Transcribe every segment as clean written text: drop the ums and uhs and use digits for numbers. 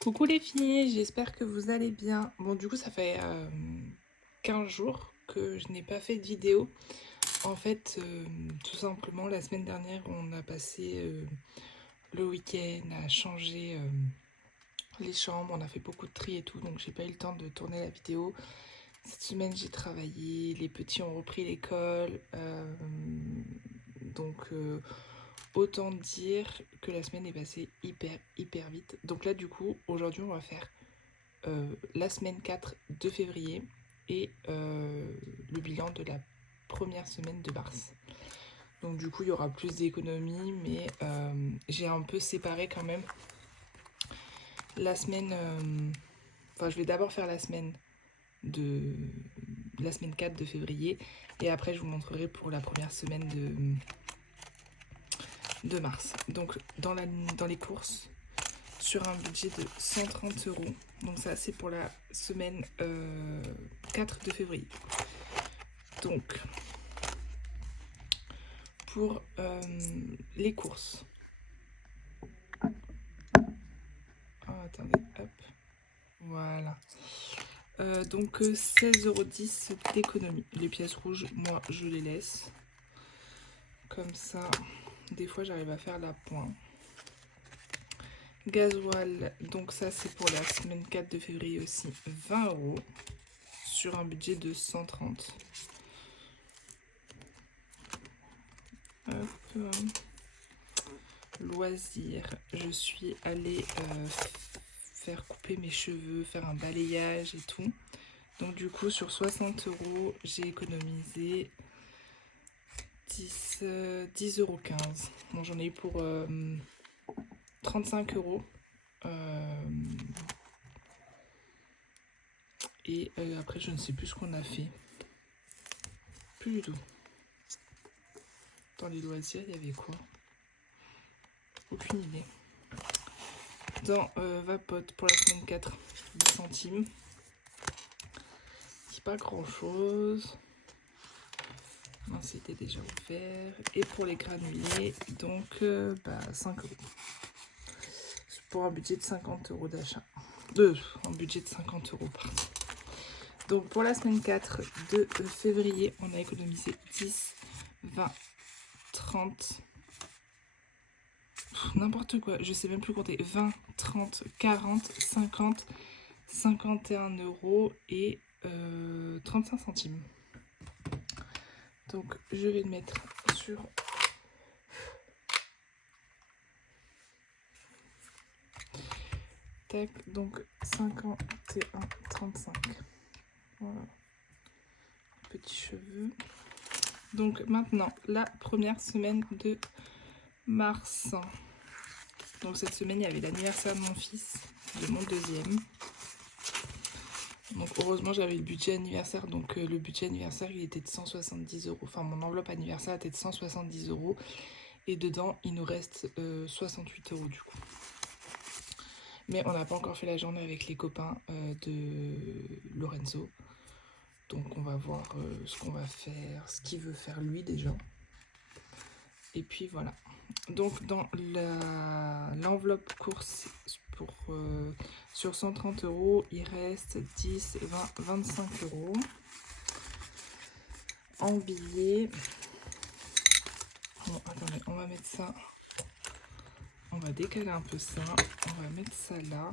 Coucou les filles, j'espère que vous allez bien. Bon, du coup, ça fait 15 jours que je n'ai pas fait de vidéo. En fait, tout simplement, la semaine dernière, on a passé le week-end à changer les chambres. On a fait beaucoup de tri et tout, donc j'ai pas eu le temps de tourner la vidéo. Cette semaine, j'ai travaillé. Les petits ont repris l'école. Donc, autant dire que la semaine est passée hyper vite. Donc là, du coup, aujourd'hui, on va faire la semaine 4 de février et le bilan de la première semaine de mars. Donc du coup, il y aura plus d'économies, mais j'ai un peu séparé quand même la semaine... Enfin, je vais d'abord faire la semaine 4 de février, et après je vous montrerai pour la première semaine de mars. Donc dans les courses, sur un budget de 130 €. Donc ça, c'est pour la semaine 4 de février. Donc, pour les courses. Oh, attendez, hop. Voilà. Donc 16,10 € d'économie. Les pièces rouges, moi, je les laisse. Comme ça, des fois, j'arrive à faire la pointe. Gasoil, donc ça, c'est pour la semaine 4 de février aussi, 20 € sur un budget de 130. Hop. Loisirs, je suis allée faire couper mes cheveux, faire un balayage et tout. Donc du coup, sur 60 €, j'ai économisé 10,15 €. Bon, j'en ai eu pour 35 €. Et après, je ne sais plus ce qu'on a fait. Plus du tout. Dans les loisirs, il y avait quoi? Aucune idée. Dans Vapote, pour la semaine 4, 10 centimes. C'est pas grand chose. Non, c'était déjà ouvert. Et pour les granulés, donc 5 €. Pour un budget de 50 € d'achat. Un budget de 50 €, pardon. Donc pour la semaine 4 de février, on a économisé 10, 20, 30, n'importe quoi, je sais même plus compter. 20, 30, 40, 50, 51 € et 35 centimes. Donc je vais le mettre sur... Tac, donc 51,35. Voilà. Petits cheveux. Donc maintenant, la première semaine de mars. Donc cette semaine, il y avait l'anniversaire de mon fils, de mon deuxième. Donc heureusement, j'avais le budget anniversaire. Donc le budget anniversaire, il était de 170 €. Enfin, mon enveloppe anniversaire était de 170 €. Et dedans, il nous reste 68 € du coup. Mais on n'a pas encore fait la journée avec les copains de Lorenzo. Donc on va voir ce qu'on va faire, ce qu'il veut faire lui déjà. Et puis voilà. Donc dans l'enveloppe course pour, sur 130 €, il reste 10, 20, 25 €. En billets. Bon, attendez, on va mettre ça. On va décaler un peu ça. On va mettre ça là.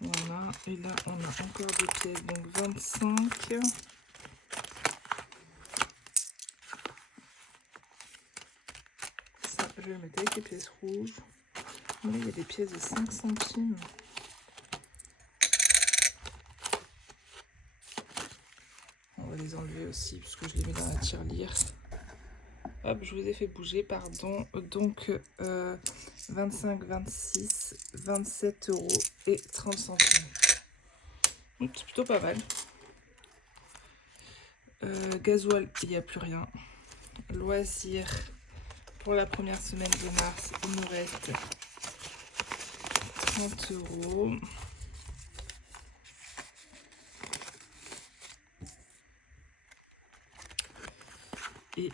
Voilà. Et là, on a encore des pièces. Donc 25. Ça, je vais le mettre avec les pièces rouges. Là, il y a des pièces de 5 centimes. On va les enlever aussi, puisque je les mets dans la tirelire. Hop, je vous ai fait bouger, pardon. Donc, 25, 26, 27 € et 30 centimes. C'est plutôt pas mal. Gasoil, il n'y a plus rien. Loisirs, pour la première semaine de mars, il nous reste 30 €. Et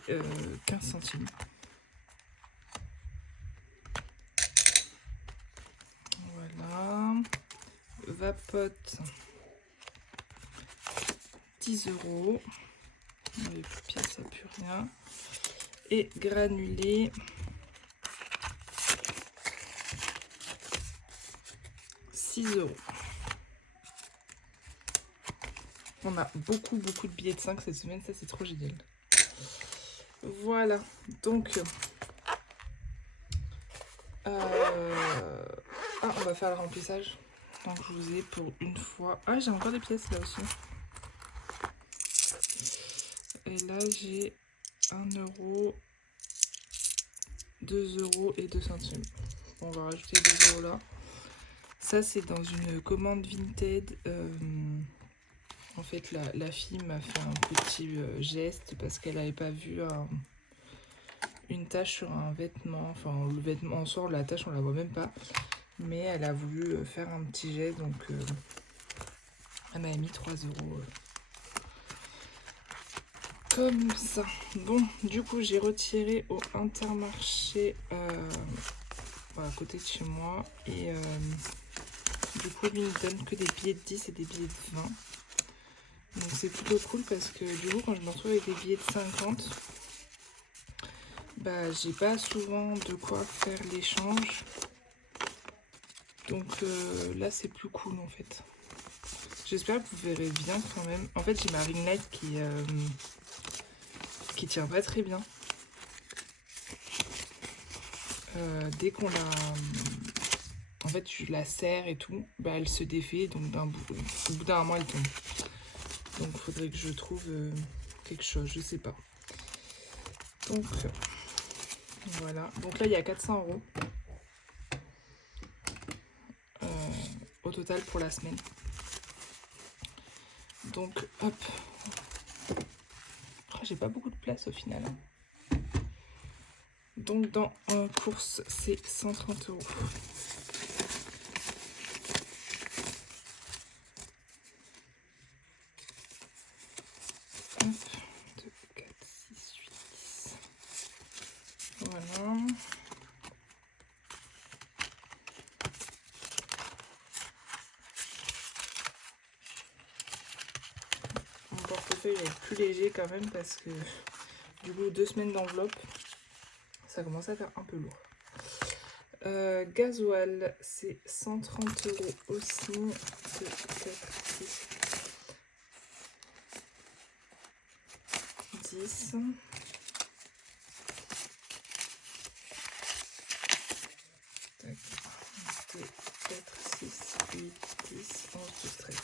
15 centimes. vapote 10 €. Les pièces, il n'y a plus rien. Et granulé 6 €. On a beaucoup de billets de 5 cette semaine, ça c'est trop génial. Voilà, donc on va faire le remplissage. Donc je vous ai pour une fois. Ah, j'ai encore des pièces là aussi. Et là j'ai 1 €, 2 € et 2 centimes. Bon, on va rajouter 2 € là. Ça c'est dans une commande Vinted. En fait la fille m'a fait un petit geste parce qu'elle n'avait pas vu une tache sur un vêtement. Enfin le vêtement en sort, la tache on la voit même pas. Mais elle a voulu faire un petit geste, donc elle m'avait mis 3 € comme ça. Bon, du coup j'ai retiré au Intermarché à côté de chez moi. Et du coup lui il me donne que des billets de 10 et des billets de 20. Donc c'est plutôt cool parce que du coup quand je me retrouve avec des billets de 50, bah j'ai pas souvent de quoi faire l'échange. Donc là c'est plus cool en fait. J'espère que vous verrez bien quand même. En fait j'ai ma ring light qui tient pas très bien. Dès qu'on la... En fait je la serre et tout, bah elle se défait, donc au bout d'un moment elle tombe. Donc il faudrait que je trouve quelque chose, je sais pas. Donc voilà, donc là il y a 400 € au total pour la semaine. Donc hop, j'ai pas beaucoup de place au final. Donc dans course c'est 130 €. Hop, 2, 4, 6, 8, 10. Voilà. Mon portefeuille est plus léger quand même parce que du coup 2 semaines d'enveloppe, ça commence à faire un peu lourd. Gasoil, c'est 130 € aussi. 2, 4, 6, 10. Tac. 2, 4, 6, 8, 10, 11, 12, 13.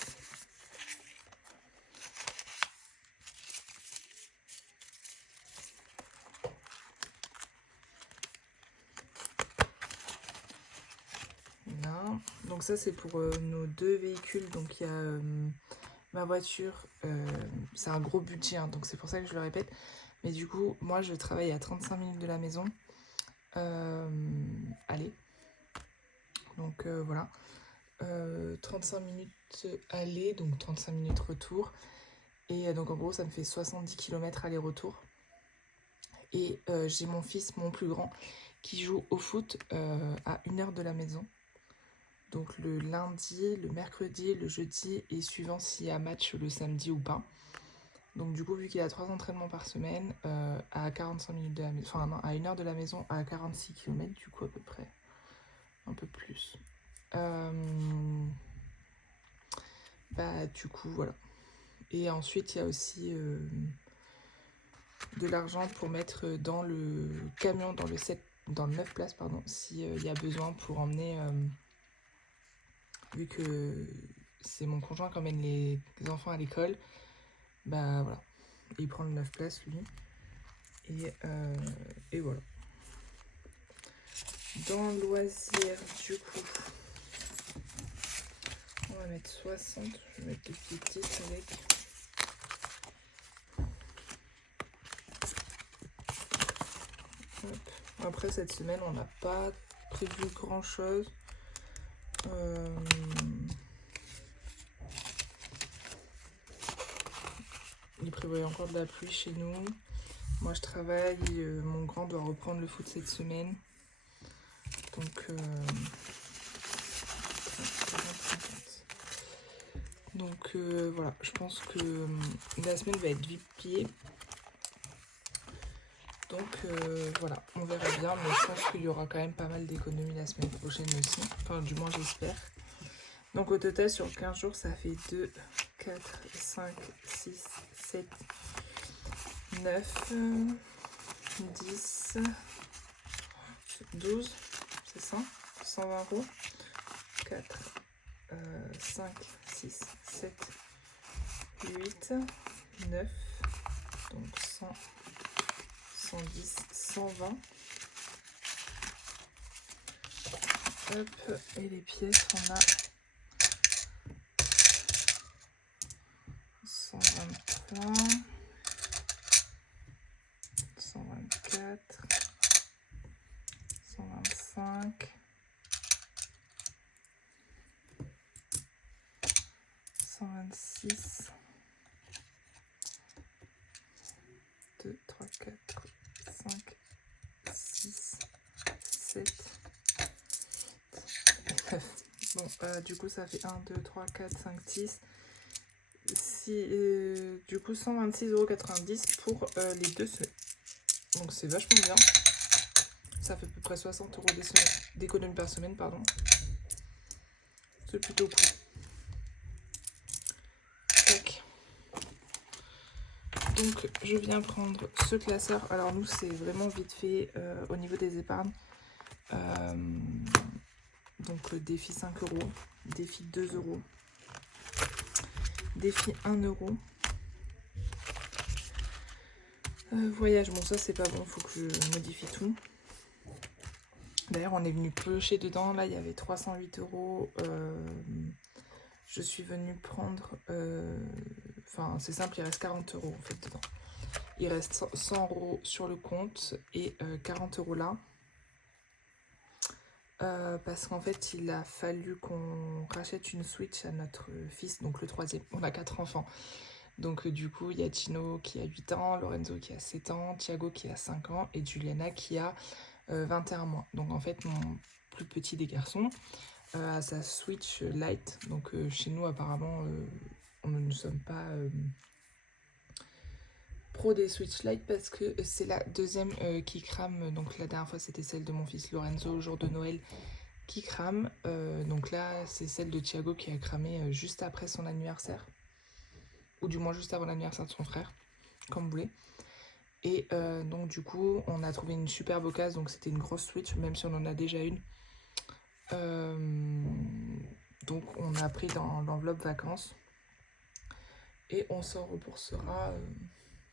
Là. Donc ça c'est pour nos 2 véhicules. Donc il y a ma voiture, c'est un gros budget, hein, donc c'est pour ça que je le répète. Mais du coup, moi je travaille à 35 minutes de la maison. Allez. Donc voilà. 35 minutes aller, donc 35 minutes retour. Et donc en gros, ça me fait 70 km aller-retour. Et j'ai mon fils, mon plus grand, qui joue au foot à 1 heure de la maison. Donc le lundi, le mercredi, le jeudi et suivant s'il y a match le samedi ou pas. Donc du coup, vu qu'il a 3 entraînements par semaine, à 45 minutes de la maison, enfin non, à 1 heure de la maison, à 46 km du coup à peu près, un peu plus. Bah du coup voilà. Et ensuite il y a aussi de l'argent pour mettre dans le camion, dans le 9 places pardon, s'il y a besoin pour emmener, vu que c'est mon conjoint qui emmène les enfants à l'école, bah voilà, et il prend le 9 places lui. Et voilà. Dans loisirs, du coup, on va mettre 60. Je vais mettre des petits 10 avec. Hop. Après, cette semaine, on n'a pas prévu grand chose. Il prévoit encore de la pluie chez nous. Moi, je travaille. Mon grand doit reprendre le foot cette semaine. Donc, Donc voilà, je pense que la semaine va être vite pliée. Donc voilà, on verra bien, mais je pense qu'il y aura quand même pas mal d'économies la semaine prochaine aussi. Enfin, du moins j'espère. Donc au total, sur 15 jours, ça fait 2, 4, 5, 6, 7, 9, 10, 12, c'est ça, 120 €. 4, 5, 6, 7, 8, 9, donc 100, 110, 120. Hop, et les pièces, on a 123, 124, 125, 126, 2, 3, 4, 5, 6, 7, 9. Bon, du coup, ça fait 1, 2, 3, 4, 5, 6. Du coup, 126,90 € pour les 2 semaines. Donc, c'est vachement bien. Ça fait à peu près 60 € d'économie par semaine, pardon. C'est plutôt cool. Tac. Donc, je viens prendre ce classeur. Alors, nous, c'est vraiment vite fait au niveau des épargnes. Donc, défi 5 €, défi 2 €, défi 1 €. Voyage, bon, ça, c'est pas bon, faut que je modifie tout. D'ailleurs, on est venu piocher dedans. Là, il y avait 308 €. Je suis venue prendre... Enfin, c'est simple, il reste 40 € en fait dedans. Il reste 100 € sur le compte et 40 € là. Parce qu'en fait, il a fallu qu'on rachète une Switch à notre fils, donc le 3e. On a 4 enfants. Donc du coup, il y a Tino qui a 8 ans, Lorenzo qui a 7 ans, Thiago qui a 5 ans et Juliana qui a 21 mois. Donc en fait, mon plus petit des garçons a sa Switch Lite. Donc chez nous, apparemment, nous ne sommes pas pro des Switch Lite parce que c'est la deuxième qui crame. Donc la dernière fois, c'était celle de mon fils Lorenzo au jour de Noël qui crame. Donc là, c'est celle de Thiago qui a cramé juste après son anniversaire. Ou du moins juste avant l'anniversaire de son frère, comme vous voulez. Et donc du coup, on a trouvé une superbe occasion, donc c'était une grosse Switch, même si on en a déjà une. Donc on a pris dans l'enveloppe vacances. Et on s'en remboursera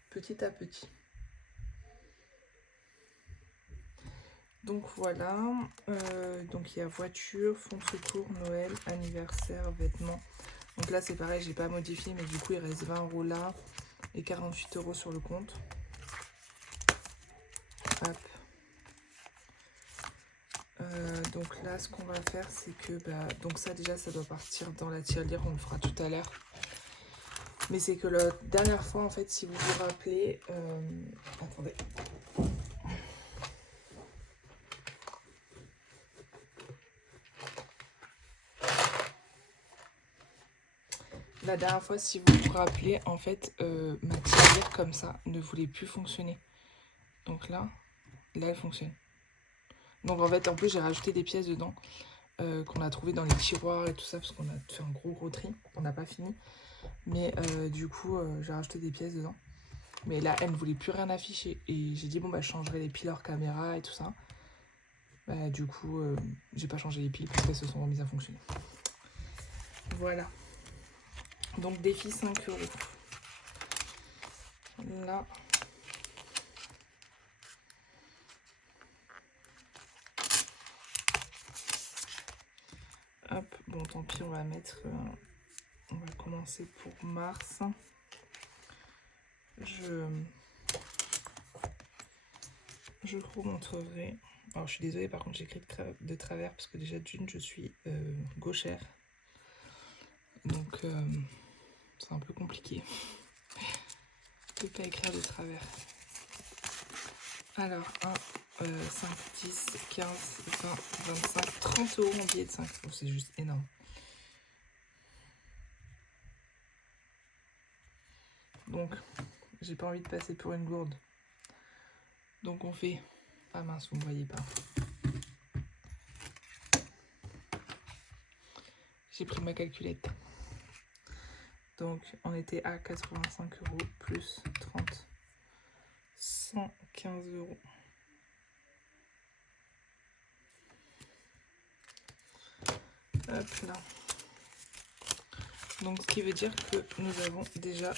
petit à petit. Donc voilà, donc il y a voiture, fonds de secours, Noël, anniversaire, vêtements. Donc là c'est pareil, j'ai pas modifié, mais du coup il reste 20 € là et 48 € sur le compte. Hop. Donc là ce qu'on va faire c'est que, donc ça déjà ça doit partir dans la tirelire, on le fera tout à l'heure. Mais c'est que la dernière fois en fait, si vous vous rappelez, attendez. La dernière fois, si vous vous rappelez, en fait, ma tirelire comme ça ne voulait plus fonctionner. Donc là, elle fonctionne. Donc en fait, en plus, j'ai rajouté des pièces dedans qu'on a trouvées dans les tiroirs et tout ça, parce qu'on a fait un gros tri. On n'a pas fini. Mais du coup, j'ai rajouté des pièces dedans. Mais là, elle ne voulait plus rien afficher. Et j'ai dit, bon, je changerai les piles hors caméra et tout ça. Du coup, j'ai pas changé les piles parce qu'elles se sont remises à fonctionner. Voilà. Donc défi 5 €. Là. Hop, bon tant pis, on va mettre... on va commencer pour mars. Je vous montrerai. Alors je suis désolée, par contre j'écris de travers parce que déjà d'une je suis gauchère. Donc c'est un peu compliqué de pas écrire de travers. Alors 1, 5, 10, 15, 20, 25, 30 € en billet de 5. Oh, c'est juste énorme. Donc, j'ai pas envie de passer pour une gourde. Donc, on fait... Ah mince, vous ne voyez pas. J'ai pris ma calculette. Donc, on était à 85 € plus 30. 115 €. Hop là. Donc, ce qui veut dire que nous avons déjà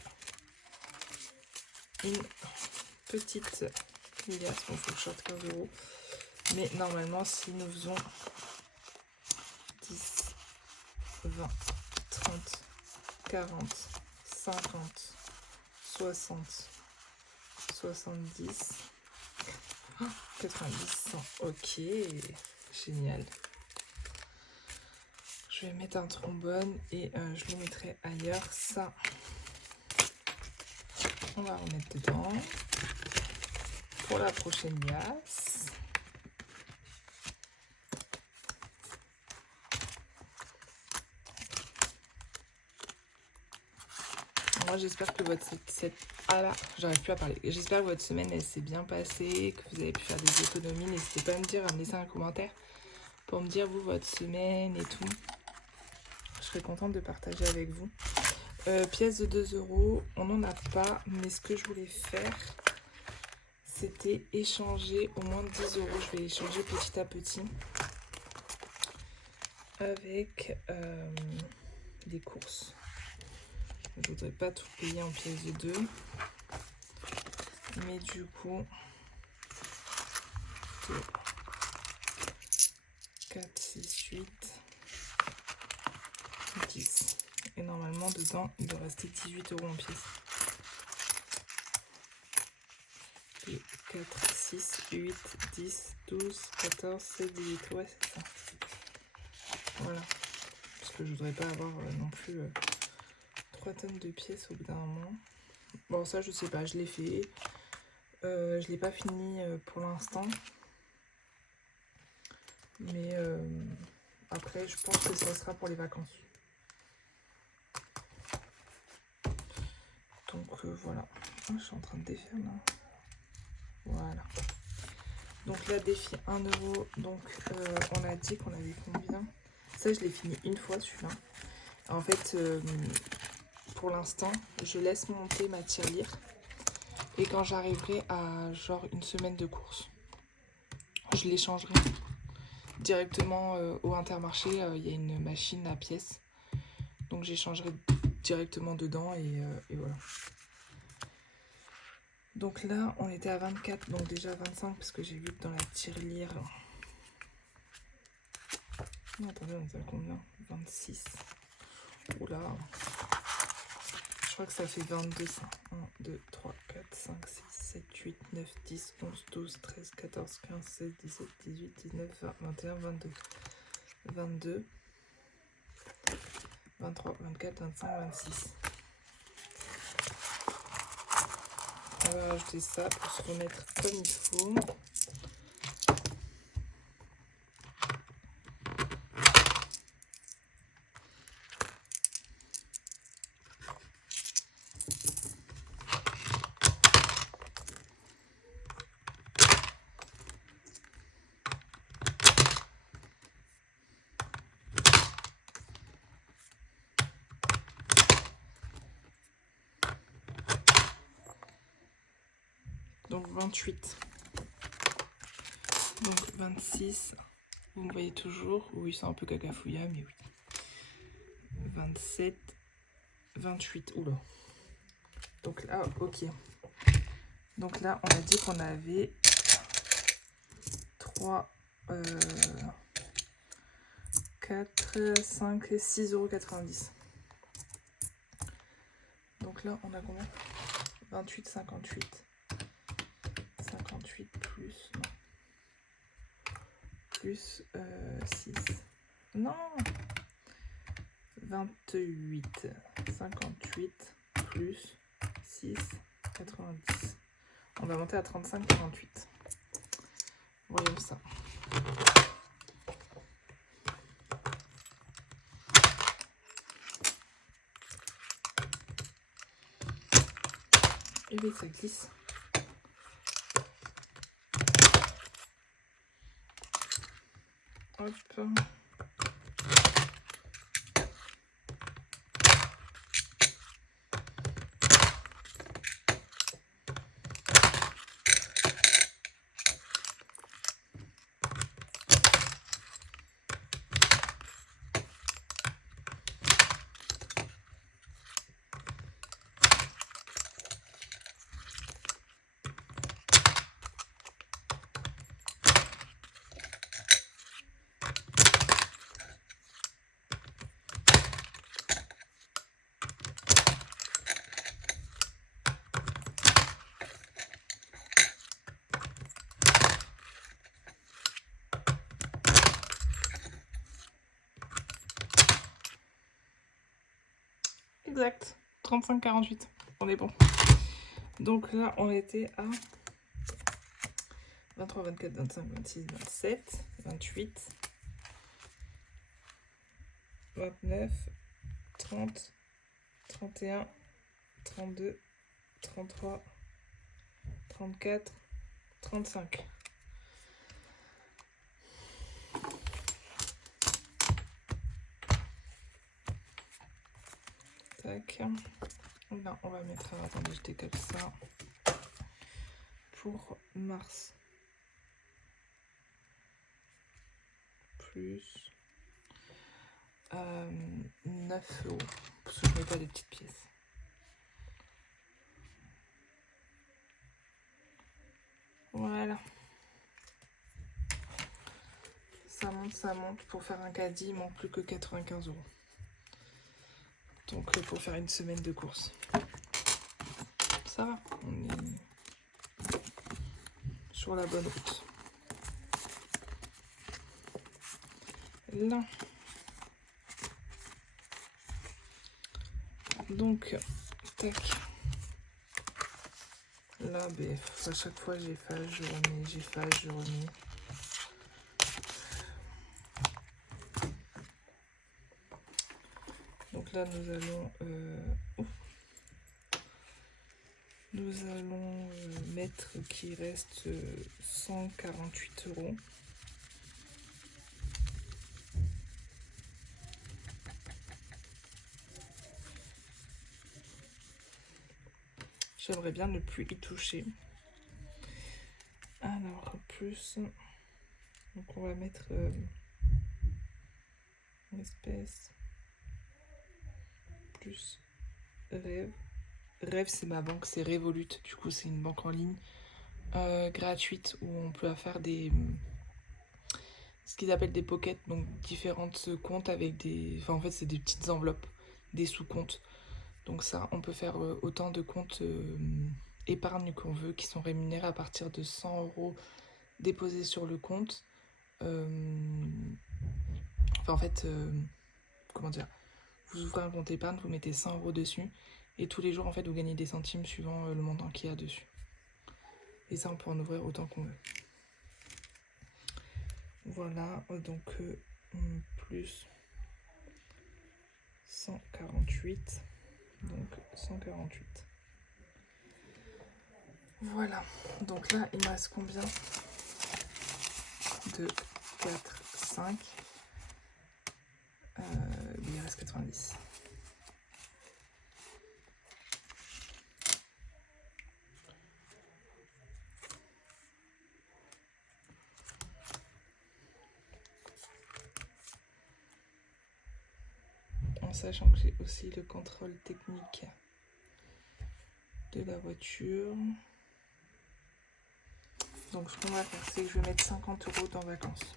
une petite liasse. Bon, il faut que je sorte 15 €. Mais normalement, si nous faisons 10, 20, 30, 40, 50, 60, 70, 90, 100. Ok, génial. Je vais mettre un trombone et je le mettrai ailleurs. Ça, on va remettre dedans pour la prochaine liasse. Moi, j'espère que votre j'arrive plus à parler. J'espère que votre semaine elle s'est bien passée, que vous avez pu faire des économies. N'hésitez pas à me dire, à me laisser un commentaire pour me dire vous votre semaine et tout. Je serais contente de partager avec vous. Pièce de 2 €, on n'en a pas, mais ce que je voulais faire, c'était échanger au moins 10 €. Je vais échanger petit à petit avec des courses. Je voudrais pas tout payer en pièces de 2. Mais du coup, 2, 4, 6, 8, 10. Et normalement, dedans, il doit rester 18 € en pièces. 2, 4, 6, 8, 10, 12, 14, 16, 18. Ouais, c'est ça. Voilà. Parce que je voudrais pas avoir non plus 3 tonnes de pièces au bout d'un moment. Bon, ça, je sais pas, je l'ai fait. Je l'ai pas fini pour l'instant. Mais après, je pense que ça sera pour les vacances. Donc voilà. Oh, je suis en train de défaire là. Voilà. Donc là, défi 1 €. Donc on a dit qu'on avait combien? Ça, je l'ai fini une fois celui-là. En fait, pour l'instant, je laisse monter ma tirelire. Et quand j'arriverai à genre une semaine de course, je l'échangerai directement au Intermarché. Il y a une machine à pièces. Donc j'échangerai directement dedans et voilà. Donc là, on était à 24, donc déjà 25 parce que j'ai vu que dans la tirelire... Non, attendez, on était à combien? 26. Oula. Je crois que ça fait 22 ça. 1, 2, 3, 4, 5, 6, 7, 8, 9, 10, 11, 12, 13, 14, 15, 16, 17, 18, 19, 20, 21, 22. 22, 23, 24, 25, 26. On va rajouter ça pour se remettre comme il faut. Donc 28. Donc 26. Vous me voyez toujours? Oui, c'est un peu cacafouilla, mais oui. 27. 28. Oula. Donc là, ok. Donc là, on a dit qu'on avait 3, 4, 5, 6,90 €. Donc là, on a combien? 28, 58. 58 plus... Non. Plus 6. Non 28. 58 plus 6, 90. On va monter à 35, 48. Voyons ça. Allez, ça glisse. Hop. Exact, 35,48. On est bon. Donc là, on était à 23, 24, 25, 26, 27, 28, 29, 30, 31, 32, 33, 34, 35. Tac. Là, on va mettre, attendez, je décale ça. Pour mars. Plus 9 €. Parce que je mets pas les petites pièces. Voilà. Ça monte. Pour faire un caddie, il manque plus que 95 €. Donc pour faire une semaine de course. Ça va, on est sur la bonne route. Là. Donc, tac. Là, ben, à chaque fois j'efface, je remets, j'efface, je remets. Donc là, nous allons mettre qu'il reste 148 €. J'aimerais bien ne plus y toucher. Alors, plus... Donc on va mettre une espèce... Plus Rêve. Rêve, c'est ma banque, c'est Revolut. Du coup, c'est une banque en ligne gratuite où on peut faire des... ce qu'ils appellent des pockets, donc différentes comptes avec des... Enfin, en fait, c'est des petites enveloppes, des sous-comptes. Donc ça, on peut faire autant de comptes épargne qu'on veut, qui sont rémunérés à partir de 100 € déposés sur le compte. Enfin, en fait, comment dire, vous ouvrez un compte épargne, vous mettez 100 € dessus, et tous les jours, en fait, vous gagnez des centimes suivant le montant qu'il y a dessus. Et ça, on peut en ouvrir autant qu'on veut. Voilà, donc plus 148, donc 148. Voilà, donc là, il me reste combien? 2, 4, 5. Il reste 90. En sachant que j'ai aussi le contrôle technique de la voiture. Donc ce qu'on va faire, c'est que je vais mettre 50 € dans vacances.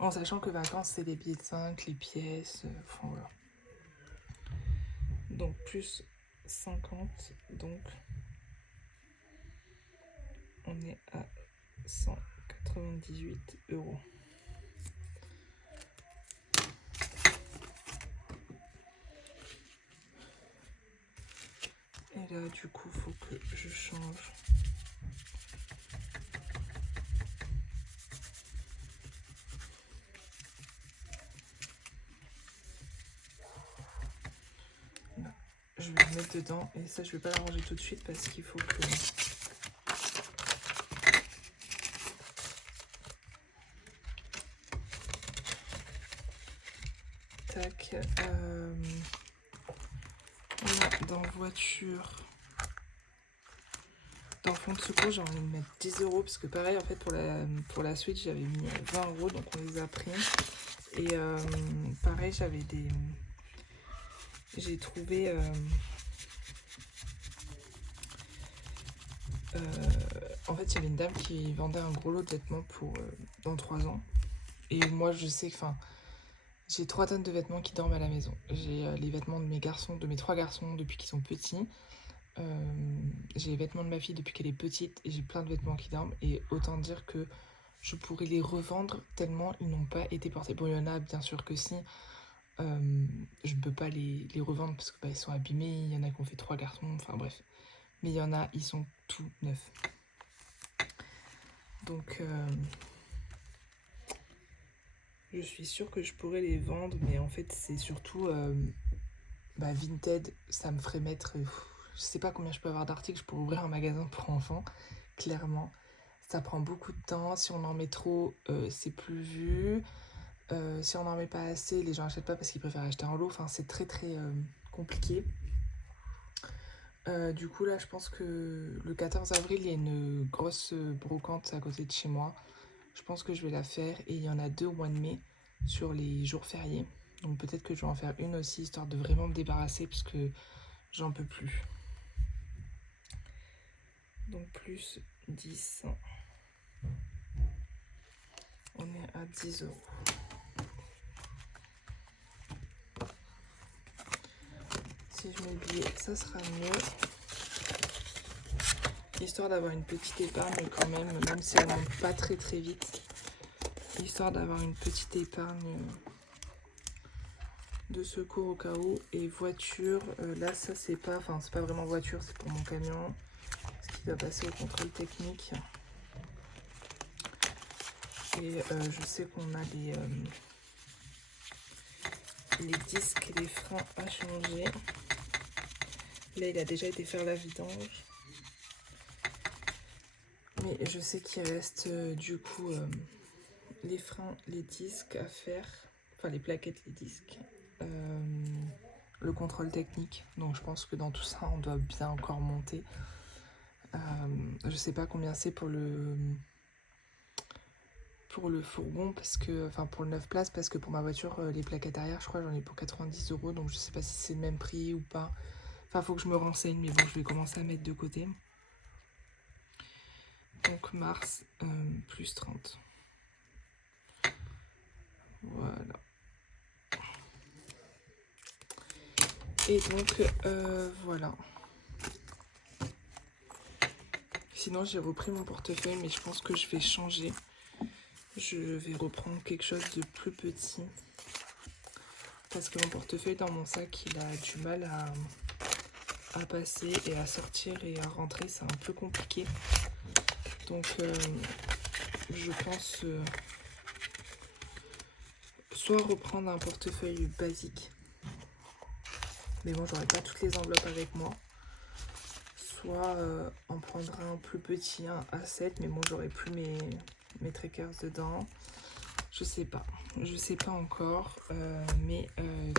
En sachant que vacances, c'est les billets de 5, les pièces, enfin voilà. Donc plus 50, donc on est à 198 €. Et là, du coup, il faut que je change. je vais le mettre dedans. Et ça, je vais pas la ranger tout de suite parce qu'il faut que... Tac. On a dans voiture... Dans le fond de secours, j'ai envie de mettre 10 euros parce que pareil, en fait, pour la Switch, j'avais mis 20 euros, donc on les a pris. Et pareil, j'avais des... J'ai trouvé... en fait, il y avait une dame qui vendait un gros lot de vêtements pour dans 3 ans. Et moi, je sais que... Enfin, j'ai 3 tonnes de vêtements qui dorment à la maison. J'ai les vêtements de mes garçons, de mes 3 garçons depuis qu'ils sont petits. J'ai les vêtements de ma fille depuis qu'elle est petite. Et j'ai plein de vêtements qui dorment. Et autant dire que je pourrais les revendre tellement ils n'ont pas été portés. Bon, il y en a bien sûr que si. Je ne peux pas les revendre parce que bah, ils sont abîmés. Il y en a qui ont fait 3 garçons. Enfin bref. Mais il y en a, ils sont tout neufs. Donc, je suis sûre que je pourrais les vendre. Mais en fait, c'est surtout Vinted. Ça me ferait mettre... je sais pas combien je peux avoir d'articles. Je pourrais ouvrir un magasin pour enfants. Clairement. Ça prend beaucoup de temps. Si on en met trop, c'est plus vu. Si on n'en met pas assez, les gens n'achètent pas parce qu'ils préfèrent acheter en lot. Enfin, c'est très très compliqué. Du coup, là, je pense que le 14 avril, il y a une grosse brocante à côté de chez moi. Je pense que je vais la faire. Et il y en a 2 au mois de mai sur les jours fériés. Donc peut-être que je vais en faire une aussi, histoire de vraiment me débarrasser parce que j'en peux plus. Donc plus 10. On est à 10 euros. Si je mets le billet, ça sera mieux. Histoire d'avoir une petite épargne quand même si elle monte pas très très vite. Histoire d'avoir une petite épargne de secours au cas où. Et voiture, là ça c'est pas vraiment voiture, c'est pour mon camion. Ce qui va passer au contrôle technique. Et je sais qu'on a les disques et les freins à changer. Là il a déjà été faire la vidange. Mais je sais qu'il reste du coup les freins, les disques à faire. Enfin les plaquettes, les disques. Le contrôle technique. Donc je pense que dans tout ça on doit bien encore monter. Je sais pas combien c'est pour le fourgon parce que pour le 9 places parce que pour ma voiture les plaquettes arrière je crois j'en ai pour 90 euros donc je sais pas si c'est le même prix ou pas. Enfin faut que je me renseigne mais bon je vais commencer à mettre de côté. Donc mars plus 30. Voilà. Et donc voilà. Sinon j'ai repris mon portefeuille mais je pense que je vais changer. Je vais reprendre quelque chose de plus petit. Parce que mon portefeuille dans mon sac il a du mal à passer et à sortir et à rentrer. C'est un peu compliqué. Donc je pense soit reprendre un portefeuille basique. Mais bon j'aurai pas toutes les enveloppes avec moi. Soit en prendre un plus petit, un A7, mais bon j'aurai plus mes trackers dedans. Je sais pas encore, mais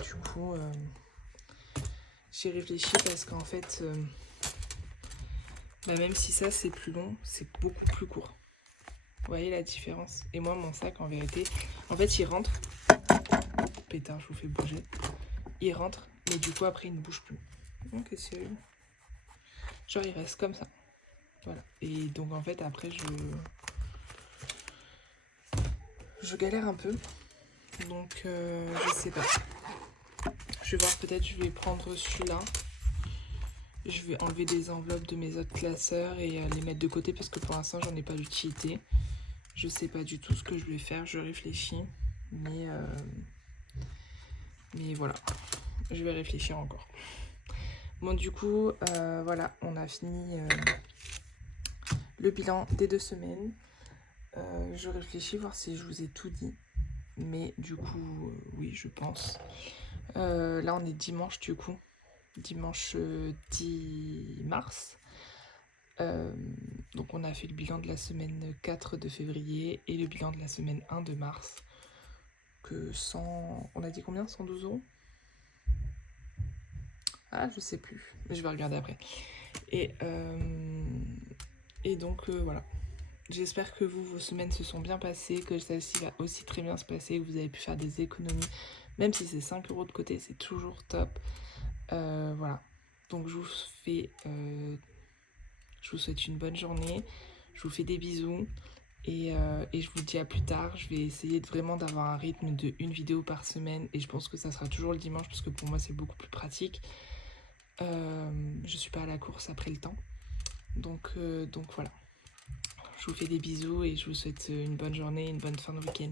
du coup j'y réfléchis parce qu'en fait même si ça c'est plus long, c'est beaucoup plus court. Vous voyez la différence? Et moi mon sac en vérité, en fait il rentre, pétard je vous fais bouger, il rentre, mais du coup après il ne bouge plus. Donc c'est genre il reste comme ça. Voilà. Et donc en fait après je galère un peu. Donc je sais pas. Je vais voir, peut-être je vais prendre celui-là. Je vais enlever des enveloppes de mes autres classeurs et les mettre de côté parce que pour l'instant j'en ai pas d'utilité. Je sais pas du tout ce que je vais faire, je réfléchis. Mais voilà, je vais réfléchir encore. Bon du coup, voilà, on a fini le bilan des 2 semaines. Je réfléchis voir si je vous ai tout dit. Mais du coup, oui, je pense. Là, on est dimanche du coup. dimanche 10 mars. Donc on a fait le bilan de la semaine 4 de février et le bilan de la semaine 1 de mars. Que 100... On a dit combien? 112 euros? Ah, je sais plus, mais je vais regarder après. Et donc voilà. J'espère que vos semaines se sont bien passées, que celle-ci va aussi très bien se passer, que vous avez pu faire des économies. Même si c'est 5 euros de côté, c'est toujours top. Voilà. Donc je vous souhaite une bonne journée. Je vous fais des bisous. Et je vous dis à plus tard. Je vais essayer vraiment d'avoir un rythme de une vidéo par semaine. Et je pense que ça sera toujours le dimanche, parce que pour moi c'est beaucoup plus pratique. Je suis pas à la course après le temps. Donc voilà. Je vous fais des bisous et je vous souhaite une bonne journée, une bonne fin de week-end.